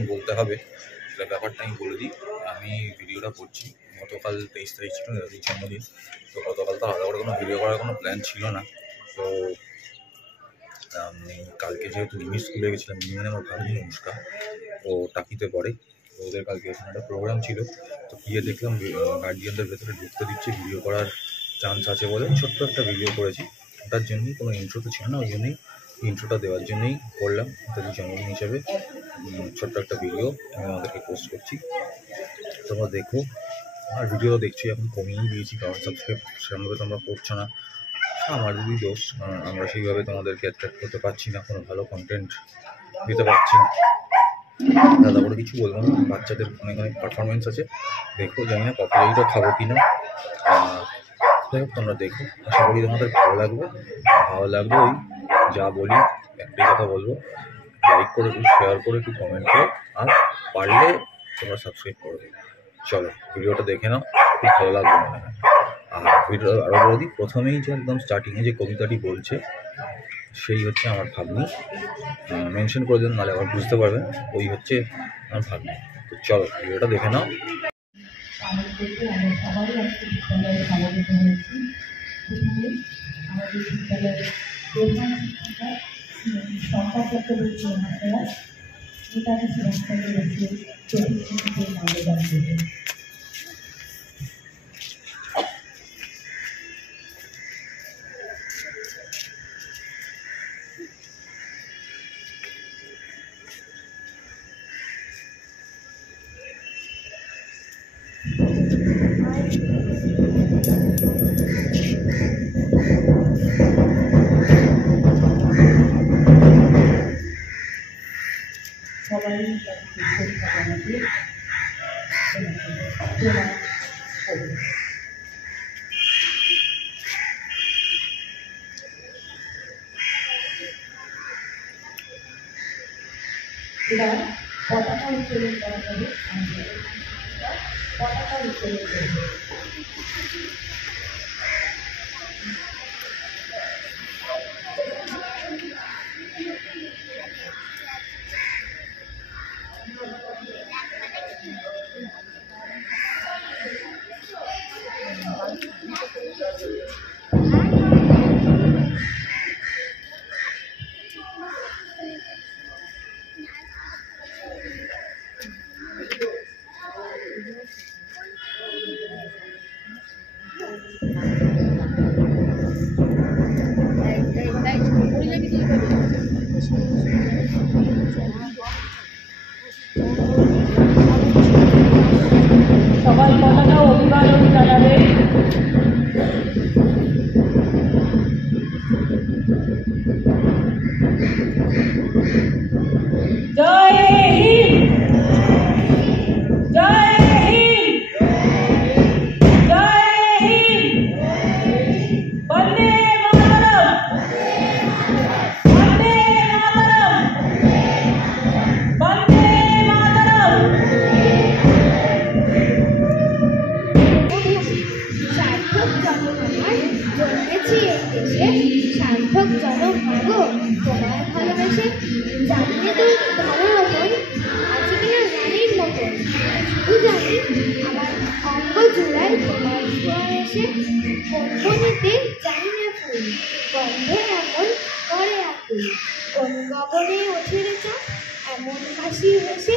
এখনই বলতে হবে, সেটা ব্যাপারটা আমি বলে দিই। আমি ভিডিওটা করছি গতকাল 23 তারিখ ছিল নেতাজির জন্মদিন। তো গতকাল তো আলাদা করে কোনো ভিডিও করার কোনো প্ল্যান ছিল না। তো আমি কালকে যেহেতু মিমি স্কুলে গেছিলাম, মিমি মানে আমার ভাগ্নি অনুষ্কা, ও টাকিতে পড়ে। তো ওদের কালকে এখানে একটা প্রোগ্রাম ছিল। তো গিয়ে দেখলাম গার্জিয়ানদের ভেতরে ঢুকতে দিচ্ছে, ভিডিও করার চান্স আছে বলে ছোট্ট একটা ভিডিও করেছি। ওটার জন্যই কোনো ইন্ট্রো তো ছিল না, ওই জন্যই ইন্ট্রোটা দেওয়ার জন্যই করলাম। নেতাজির জন্মদিন হিসেবে ছোট্ট একটা ভিডিও আমি আমাদেরকে পোস্ট করছি, তোমরা দেখো। আর ভিডিও দেখছি এখন কমিয়েই দিয়েছি, কারণ সাবস্ক্রাইব সেরকমভাবে তোমরা করছো না। আমাদেরই দোষ, আমরা সেইভাবে তোমাদেরকে অ্যাট্রাক্ট করতে পারছি না, কোনো ভালো কন্টেন্ট দিতে পারছি না। দাদা করে কিছু বলবো না, বাচ্চাদের অনেক অনেক পারফরমেন্স আছে, দেখো। জানি না কপিরাইটও খাবো কিনা, যাই হোক তোমরা দেখো, আশা করি তোমাদের ভালো লাগবে। ভালো লাগবে ওই যা বলি একটাই কথা বলবো, লাইক করে একটু, শেয়ার করে একটু, কমেন্ট করো, আর পারলে তোমরা সাবস্ক্রাইব করে দেবে। চলো ভিডিওটা দেখে নাও, খুব ভালো লাগবে মনে হয়। আর ভিডিও আরও বলে দিই, প্রথমেই যে একদম স্টার্টিংয়ে যে কবিতাটি বলছে সেই হচ্ছে আমার ভাগ্নি। মেনশন করে দেন, নাহলে আবার বুঝতে পারবেন ওই হচ্ছে আমার ভাগ্নি। তো চলো ভিডিওটা দেখে নাও। পতাকা উত্তোলন করা হবে, পতাকা উত্তোলন করবে। সবাই পতাকা অভিবাদন জানাবে। জয় হিন্দ, জয় হিন্দ, জয় হিন্দ, বন্দে মাতরম, বন্দে মাতরম, বন্দে মাতরম। সার্থক জনক মাগো তোমায় ভালোবেসে, জানিয়ে তো ভালো রকম আছে কিনা রানীর মতন, শুধু জানি আমার অঙ্গ জোড়ায় তোমার ছোঁয়া এসে, কণ্ঠনীতে জানি না ফুল, গন্ধে এমন করে আকুল, কোন গগনে ওঠে রে চাঁদ এমন হাসি হেসে,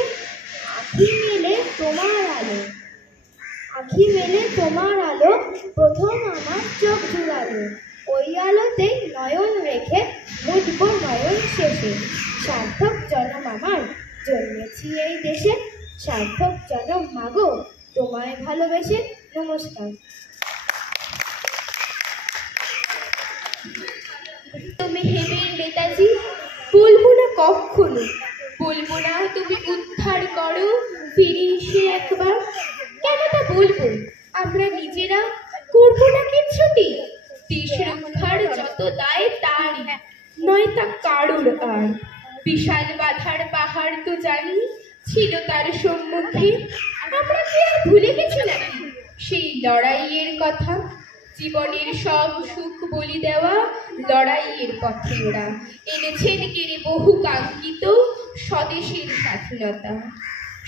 আখি মেলে তোমার আলো, আখি মেলে তোমার আলো, প্রথম আমার চোখ জুড়ালো, ওই আলোতে নয়ন রেখে মুঠব নয়ন শেষে, সার্থক জনম আমার জন্মেছি এই দেশে, সার্থক জনম মাগো তোমায় ভালোবেসে। নমস্কার। তুমি হেমের নেতাজি, বলবো না কখনো, বলবো না তুমি উদ্ধার করো ফিরে এসে একবার, কেন তা বলবো, আমরা নিজেরা করবো না কিচ্ছুটি, দেশ রক্ষার যত দায় তারই, নয় তা কারোর আর, বিশাল বাধার পাহাড় তো জানি ছিল তার সম্মুখে, আমরা কি আর ভুলে গেছি নাকি সেই লড়াইয়ের কথা, জীবনের সব সুখ বলি দেওয়া লড়াইয়ের পথে ওরা এনেছেন কেড়ে বহু কাঙ্ক্ষিত স্বদেশীর স্বাধীনতা।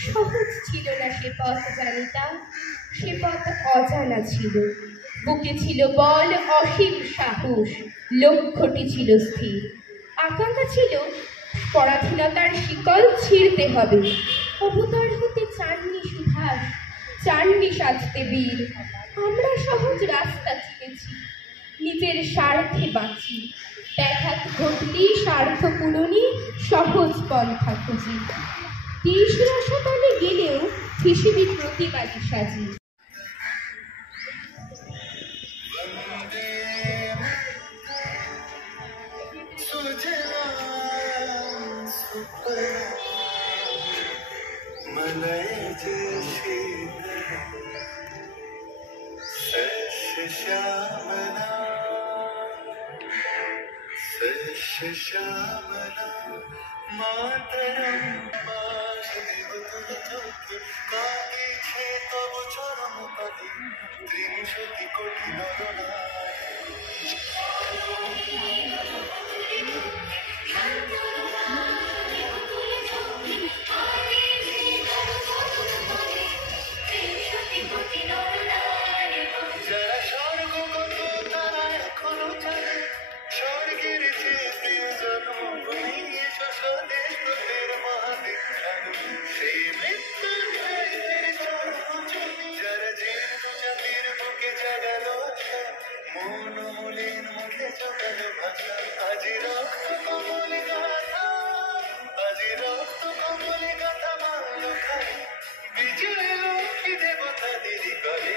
সহজ ছিল না সে পথ জানিতা, সে পথ অজানা ছিল। বুকে ছিল বল, অসীম সাহস, লক্ষ্যটি ছিল স্থির। আকাঙ্ক্ষা ছিল পরাধীনতার শিকল ছিঁড়তে হবে। অবতার হতে চাননি সুভাষ, চাননি সাজতে বীর। আমরা সহজ রাস্তা চিনেছি, নিজের স্বার্থে বাঁচি। ব্যাঘাত ঘটলি স্বার্থ পূরণী, সহজ পন্থা খুঁজি। দেশ রসাতলে গেলেও হিসেবে প্রতিবাদী সাজি। श्यामला मातरम बासुदेव तुझे चौके काके तब चरम पदे त्रिशति कोटि नरनाय যারা স্বর্গ কত তারা এখনো জানে স্বর্গের চেয়ে প্রিয় জন্মভূমি এসো স্বদেশ তোদের মহাবিখ্যাত সেই মৃত্যুর জয়ের চর্মজমি যারা জীর্ণ জাতির বুকে জাগালো আশা মন মলিন মুখে জোগালো ভাষা আজি রক্ত কমলে গাথা আজি রক্ত কমলে গাথা মারল খাই বিজয় লক্ষ্মী দেবতা দিদি কলে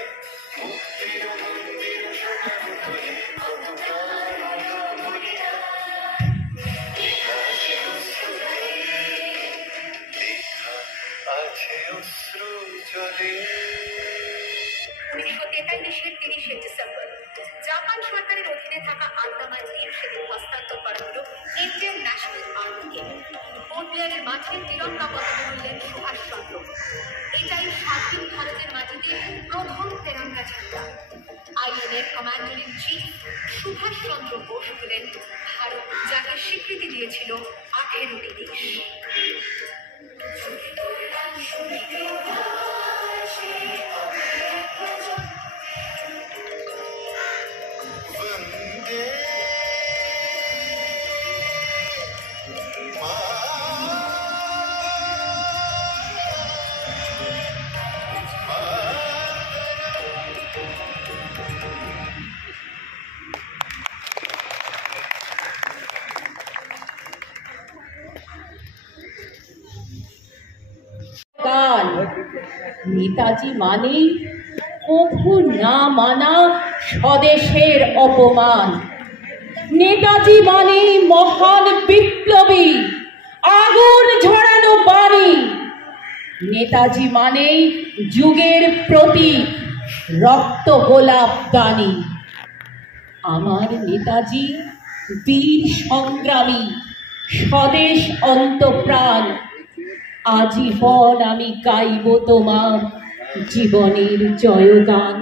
মুক্তির মন্দির সোনার তলে কত প্রাণ বলিয়া আছে অশ্রু জলে। 1943-এর 30শে ডিসেম্বর জাপান সরকারের অধীনে থাকা আন্দামান দ্বীপ সেদিন হস্তান্তর করা হলো ইন্ডিয়ান ন্যাশনাল আর্মিকে। পোর্ট ব্লেয়ারের মাঠে তিরঙ্গা পতাকা তুললেন সুভাষচন্দ্র। এটাই স্বাধীন ভারতের মাটিতে প্রথম তেরঙ্গা ঝান্ডা। আইএনএর commander in chief Subhash Chandra Bose হলেন ভারত, যাকে স্বীকৃতি দিয়েছিল 18টি দেশ। নেতাজি মানে কভু না মানা স্বদেশের অপমান। নেতাজি মানে মহান বিপ্লবী, আগুন ঝরানো বাণী। নেতাজি মানে যুগের প্রতীক, রক্ত গোলাপ দানি। আমার নেতাজি বীর সংগ্রামী, স্বদেশ অন্তঃপ্রাণ। আজীবন আমি গাইব তোমার জীবনের জয়গান।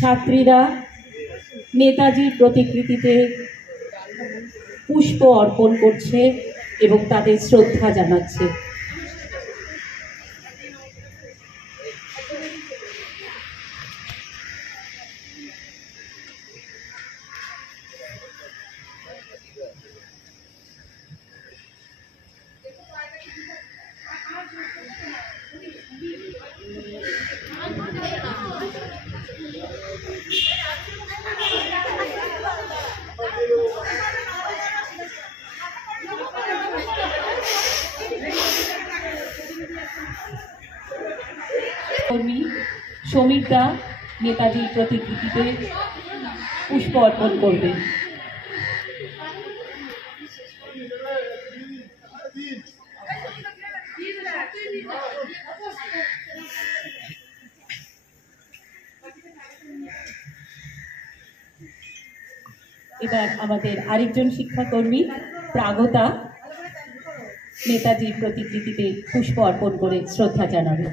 ছাত্রীরা নেতাজির প্রতিকৃতিতে পুষ্প অর্পণ করছে এবং তাদের শ্রদ্ধা জানাচ্ছে। সমীরদা নেতাজির প্রতিকৃতিতে পুষ্প অর্পণ করবেন। এবার আমাদের আরেকজন শিক্ষাকর্মী প্রাগতা নেতাজির প্রতিকৃতিতে পুষ্প অর্পণ করে শ্রদ্ধা জানাবে।